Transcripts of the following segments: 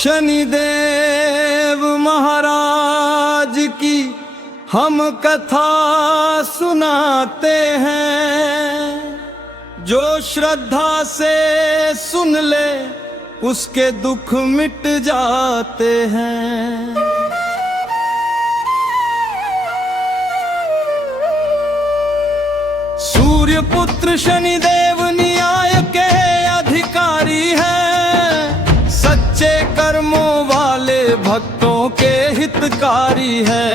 शनिदेव महाराज की हम कथा सुनाते हैं। जो श्रद्धा से सुन ले उसके दुख मिट जाते हैं। सूर्य पुत्र शनिदेव न्याय के अधिकारी हैं। सच्चे कर्मों वाले भक्तों के हितकारी है।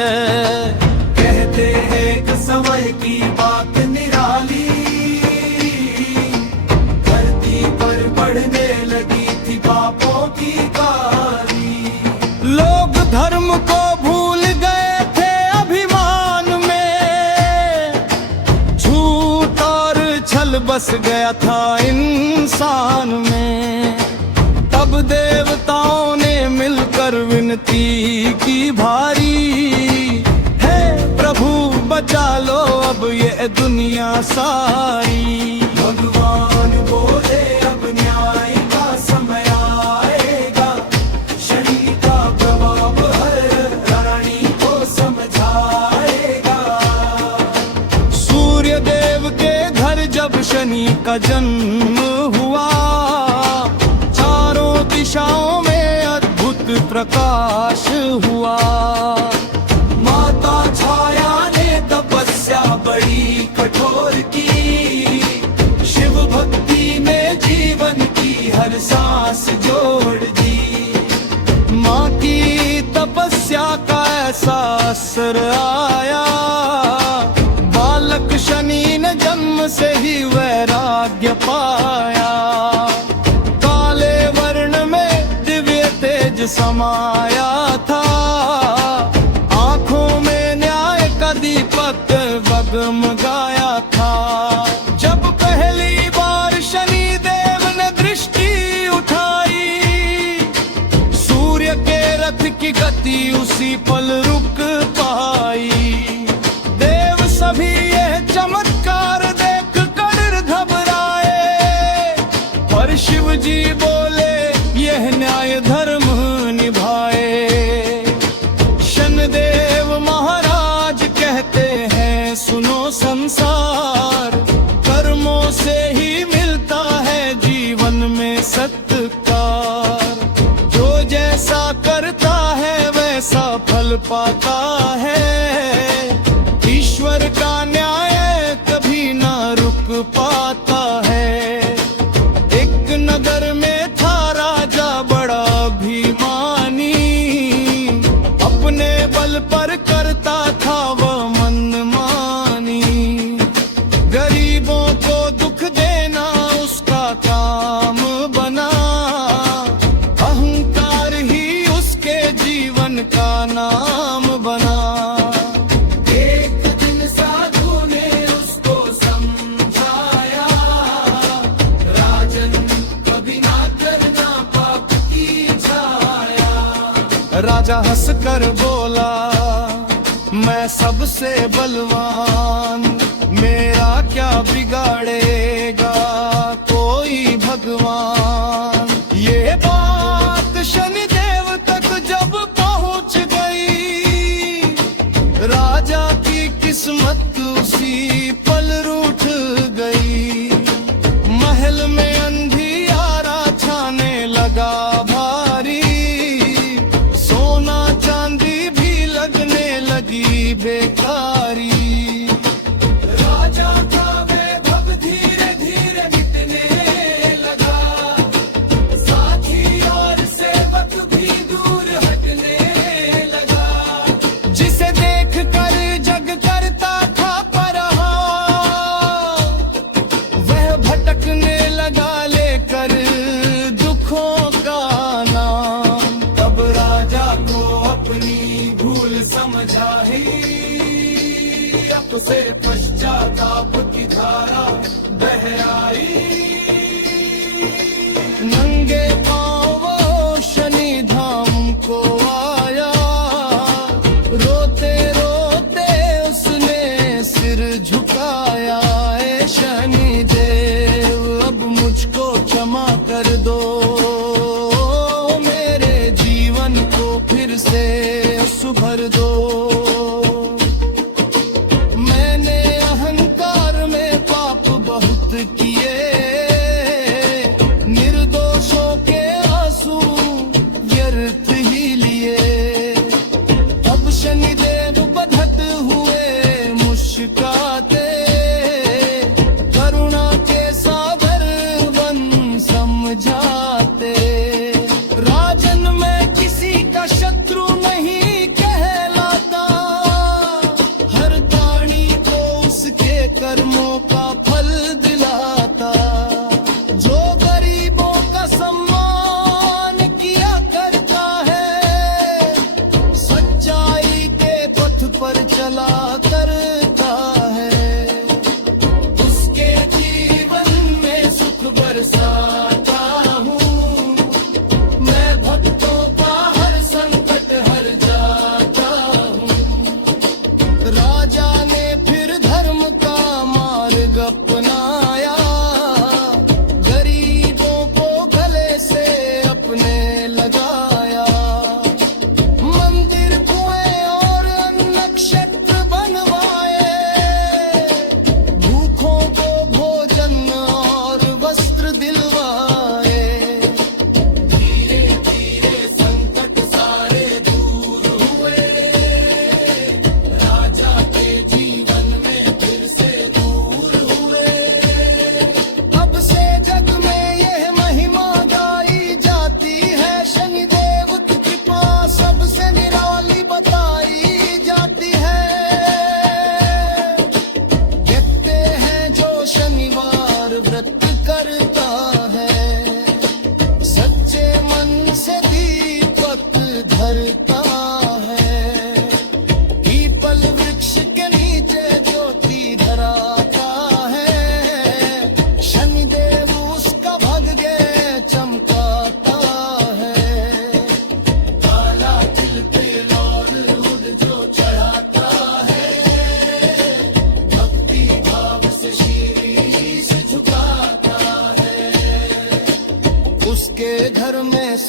कहते एक समय की बात निराली, धरती पर बढ़ने लगी थी पापों की कारी। लोग धर्म को भूल गए थे अभिमान में। झूठ और छल बस गया था इंसान में। तब देवताओं ने मिलकर विनती की भारी, हे प्रभु बचा लो अब ये दुनिया सारी। भगवान बोले अब न्याय का समय आएगा। शनि का प्रभाव हर रानी को समझाएगा। सूर्य देव के घर जब शनि का जन्म हुआ, दिशाओं में अद्भुत प्रकाश हुआ। माता छाया ने तपस्या बड़ी कठोर की। शिव भक्ति में जीवन की हर सांस जोड़ दी। माँ की तपस्या का ऐसा असर आया, बालक शनि ने जन्म से ही वैराग्य पाया। समाया था आंखों में न्याय का दीपक जगमगाया था। जब पहली बार शनि देव ने दृष्टि उठाई, सूर्य के रथ की गति उसी पल रुक पाई। देव सभी यह चमत्कार देख कर घबराए, पर शिव जी बोले यह न्याय धर्म निभाए। शनिदेव महाराज कहते हैं सुनो संसार, कर्मों से ही मिलता है जीवन में सत्कार। जो जैसा करता है वैसा फल पाता है। ईश्वर का न्याय कभी ना रुक पाता है। एक नगर में था राजा बड़ा अभिमानी, अपने बल पर करता था वह मनमानी। गरीबों को दुख देना उसका काम बना, अहंकार ही उसके जीवन का नाम बना। एक दिन साधु ने उसको समझाया, राजन कभी ना करना पाप की छाया। राजा हंसकर बोला मैं सबसे बलवान, मेरा क्या बिगाड़ेगा कोई भगवान। ये बात शनिदेव तक जब पहुंच गई, राजा की किस्मत उसी पल रूठ गई। महल में अंधियारा छाने लगा भारी, सोना चांदी भी लगने लगी बेकारी। राजा का वैभव धीरे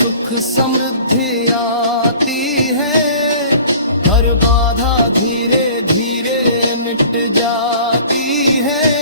सुख समृद्धि आती है, हर बाधा धीरे धीरे मिट जाती है।